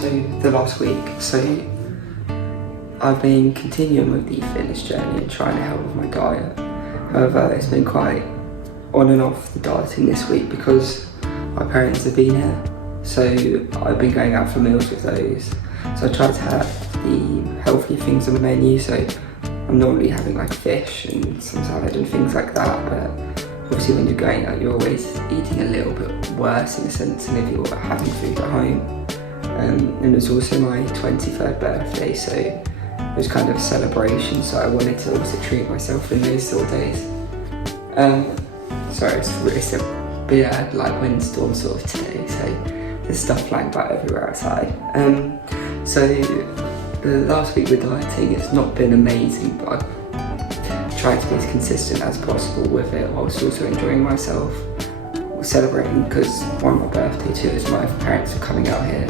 So the last week, I've been continuing with the fitness journey and trying to help with my diet. However, it's been quite on and off the dieting this week because my parents have been here. So I've been going out for meals with those. So I try to have the healthy things on the menu. So I'm normally having like fish and some salad and things like that. But obviously when you're going out, you're always eating a little bit worse in a sense than if you're having food at home. And it was also my 23rd birthday, so it was kind of a celebration, so I wanted to also treat myself in those sort of days. Sorry, it's a bit like windstorm sort of today, so there's stuff flying about everywhere outside. So the last week with dieting, it's not been amazing, but I've tried to be as consistent as possible with it, whilst also enjoying myself, celebrating, because one of my birthday too is my parents are coming out here.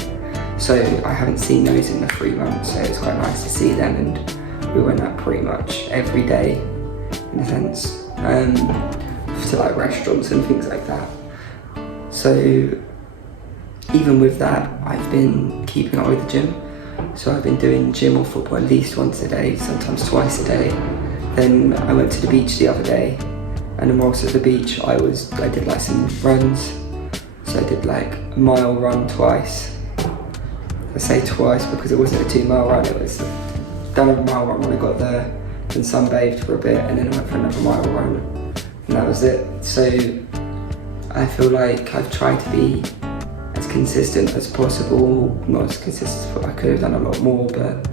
So I haven't seen those in the 3 months, so it's quite nice to see them, and we went out pretty much every day, in a sense, to like restaurants and things like that. So even with that, I've been keeping up with the gym. So I've been doing gym or football at least once a day, sometimes twice a day. Then I went to the beach the other day, and then whilst at the beach I did like some runs. So I did like a mile run twice. I say twice because it wasn't a 2 mile run, it was done a mile run when I got there, then sunbathed for a bit, and then I went for another mile run, and that was it. So I feel like I've tried to be as consistent as possible, not as consistent as I could have done a lot more, but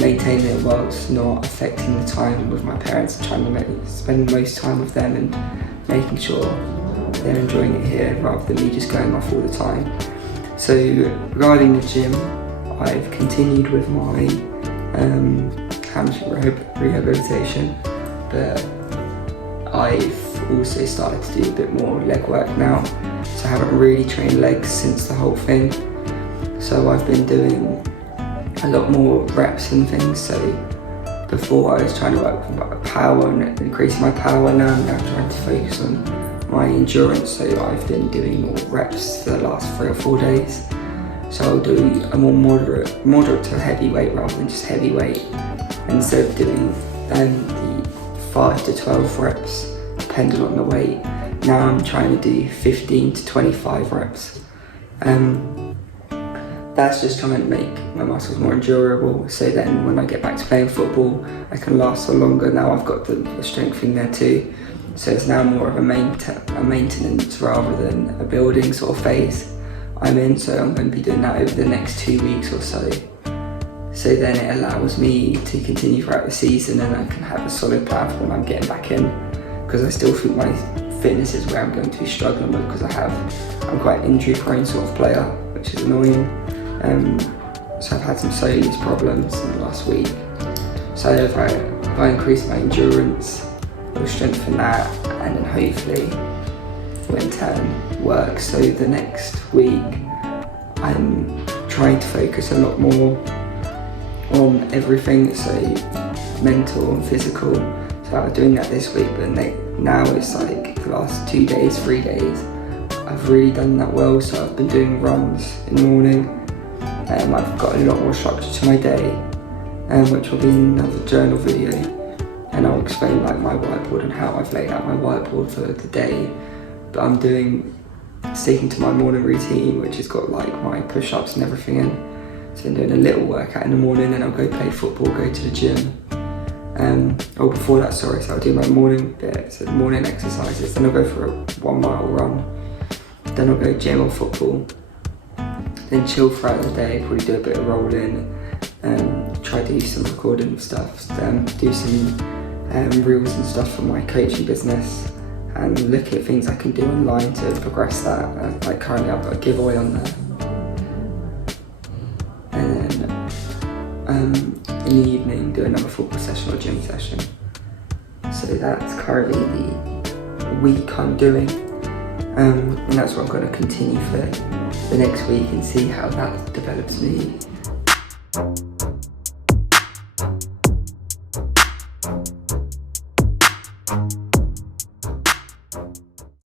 maintaining it whilst not affecting the time with my parents, and trying to spend most time with them and making sure they're enjoying it here rather than me just going off all the time. So regarding the gym, I've continued with my hamstring rehabilitation, but I've also started to do a bit more leg work now. So I haven't really trained legs since the whole thing. So I've been doing a lot more reps and things. So before I was trying to work with my power and increasing my power, now I'm trying to focus on my endurance, so I've been doing more reps for the last 3 or 4 days. So I'll do a more moderate to heavyweight rather than just heavyweight. Instead of doing the 5 to 12 reps, depending on the weight, now I'm trying to do 15 to 25 reps. That's just trying to make my muscles more endurable, so then when I get back to playing football, I can last for longer. Now I've got the strength in there too. So it's now more of a maintenance rather than a building sort of phase I'm in. So I'm going to be doing that over the next 2 weeks or so. So then it allows me to continue throughout the season, and I can have a solid plan for when I'm getting back in. Because I still think my fitness is where I'm going to be struggling with, because I'm quite an injury prone sort of player, which is annoying. So I've had some soleus problems in the last week. So if I increase my endurance, will strengthen that, and then hopefully will in turn work. So the next week I'm trying to focus a lot more on everything, so mental and physical. So I was doing that this week, but now it's like the last 2 days, 3 days, I've really done that well. So I've been doing runs in the morning, and I've got a lot more structure to my day, which will be another journal video. And I'll explain like my whiteboard and how I've laid out my whiteboard for the day. But I'm sticking to my morning routine, which has got like my push-ups and everything in. So I'm doing a little workout in the morning, and I'll go play football, go to the gym. Or before that, sorry, so I'll do my morning bits, so morning exercises, then I'll go for a 1 mile run. Then I'll go gym or football. Then chill throughout the day, probably do a bit of rolling, try to do some recording stuff, do some reels and stuff for my coaching business, and look at things I can do online to progress that. Like currently I've got a giveaway on there. And then in the evening do another football session or gym session. So that's currently the week I'm doing. And that's what I'm going to continue for the next week and see how that develops me.